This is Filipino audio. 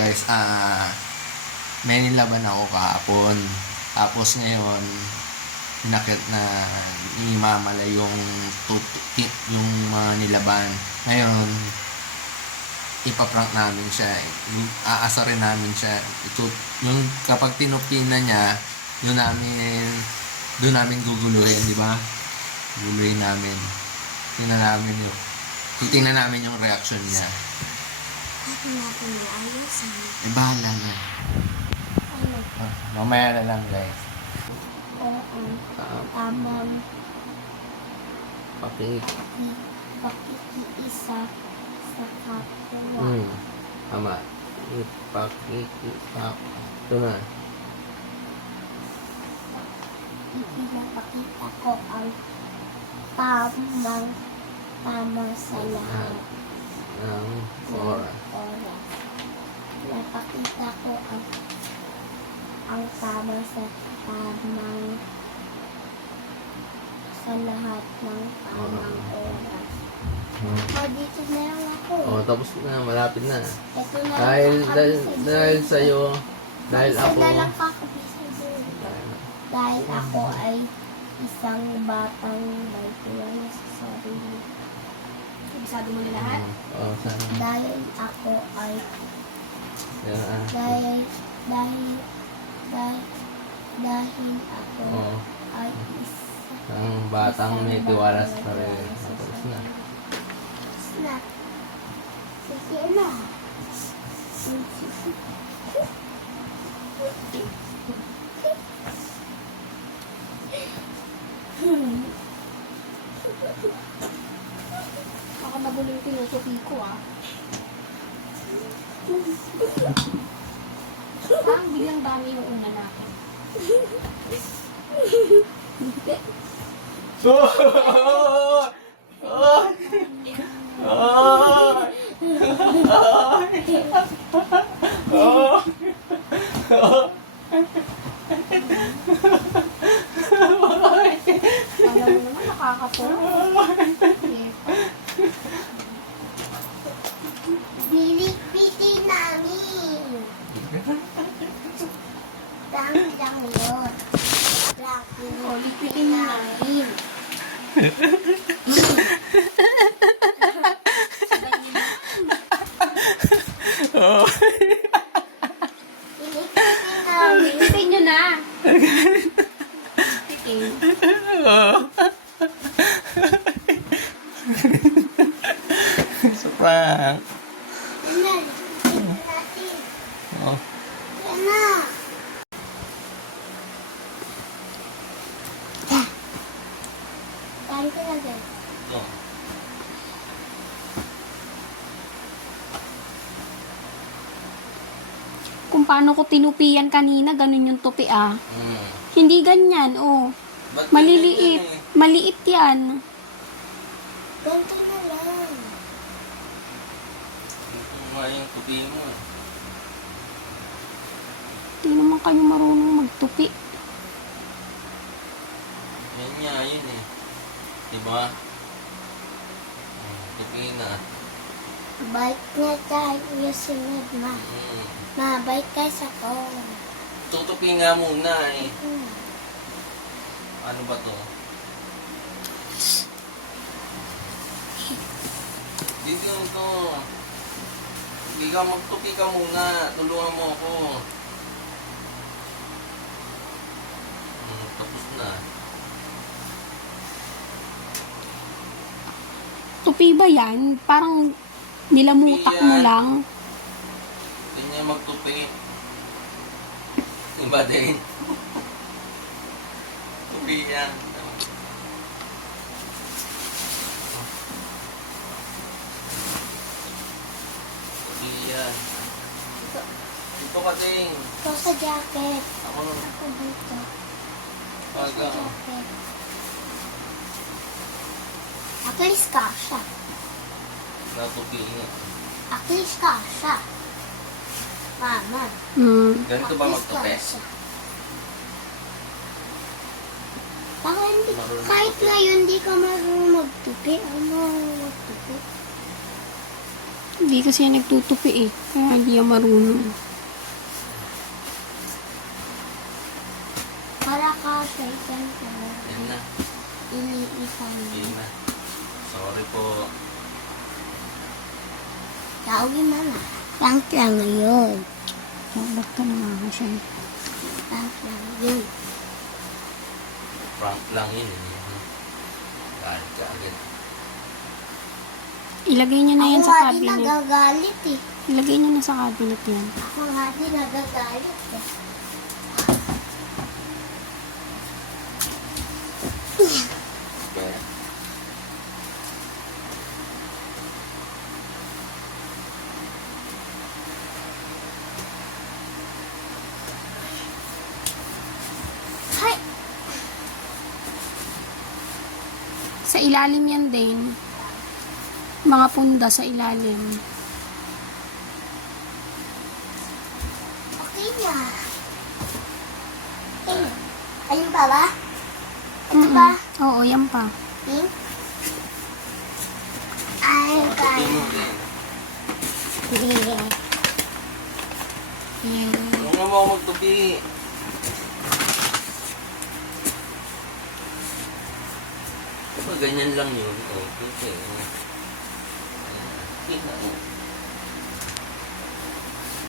Guys, may nilaban ako kahapon. Tapos ngayon, nakit na ni Mamala yung mga nilaban. Ngayon, ipaprank namin siya. Aasarin namin siya. Yung kapag tinupin na niya, doon namin guguluhin, di ba? Guguluhin namin. Titingnan namin yung reaction niya. Ako natin yung ayos. Bahala na. Mamaya na lang, guys. Tamang Pakikiisa. pakikiisa sa kapwa. Tama. Ipakikita. Ito na. Ipinapakita ko ang tama sa lahat Ang ng oras. oras. Napakita ko ang tama sa lahat ng tamang oras. Dito na lang ako. Tapos na. Malapit na. Ito na Dahil sa'yo, dahil ako, na lang kakabisado. Dahil ako ay isang batang may tiwala sa sarili. Sabi mo na lahat? sana. Dahil ako ay Yan, dahil ako ay ang batang may tiwala sa sarili. Tapos na. Snap. Sige na. Baka nabulo yung pinusuki ko Parang biglang dami yung una natin. Alam mo naman, nakakapo. Nilikpitin namin. Prank lang yun. Prank yun. Likpitin namin. Nilikpitin namin. Likpitin nyo na. Likpitin. Prank. Yan na, nilikpitin natin. Yan na. Kain ka na din. Kung paano ko tinupian kanina, ganun yung tupi Hindi ganyan, Maliliit. Maliit yan. Ganito na lang. Yung tupi mo. Hindi naman kayo marunong magtupi. Yan nga, yun eh. Diba? Tupi na. Bike na tayo sunod, ma. Ma, bike ka sa ko. Tutupi nga muna eh. Ano ba to? Dito to. Ikaw magtupi ka muna. Tulungan mo ako. Tapos na. Tupi ba yan? Parang nilamutak mo lang. Ganyan magtupi. Iba din. Tupi yan. Tupi yan. Dito ka din. Ito sa jacket. Ako Ako dito. Sa baga. jacket. Aklis ka siya. Natupi nga. Aklis ka siya. Mama. Ganito ba aklis ka magtupi? siya. Baka hindi, kahit ngayon di ka marunong magtupi. Ano magtupi? Hindi kasi yan nagtutupi eh. Kaya hindi yan marunong. Para ka sa isang Yan na. iniisan. Yan na. Sorry po. Tawagin mo na. Prank lang ngayon. Ba't ka naman ako siya? Prank lang yun. Prank lang yun. Galit ka agad. Ilagay niya na yan Ako sa nga din cabinet. nagagalit eh. Ilagay niya na sa cabinet yan. Ako nga din nagagalit eh. Kaya? Hay! Sa ilalim yan din. Mga punda sa ilalim. Okay na. Okay na. Ayun pa ba? Ito Mm-mm. pa? Oo, yan pa. Pink? Ay, Tupi mo kaya. din. Tulungan mo ako magtupi. Diba ganyan lang yun? Okay. Okay na.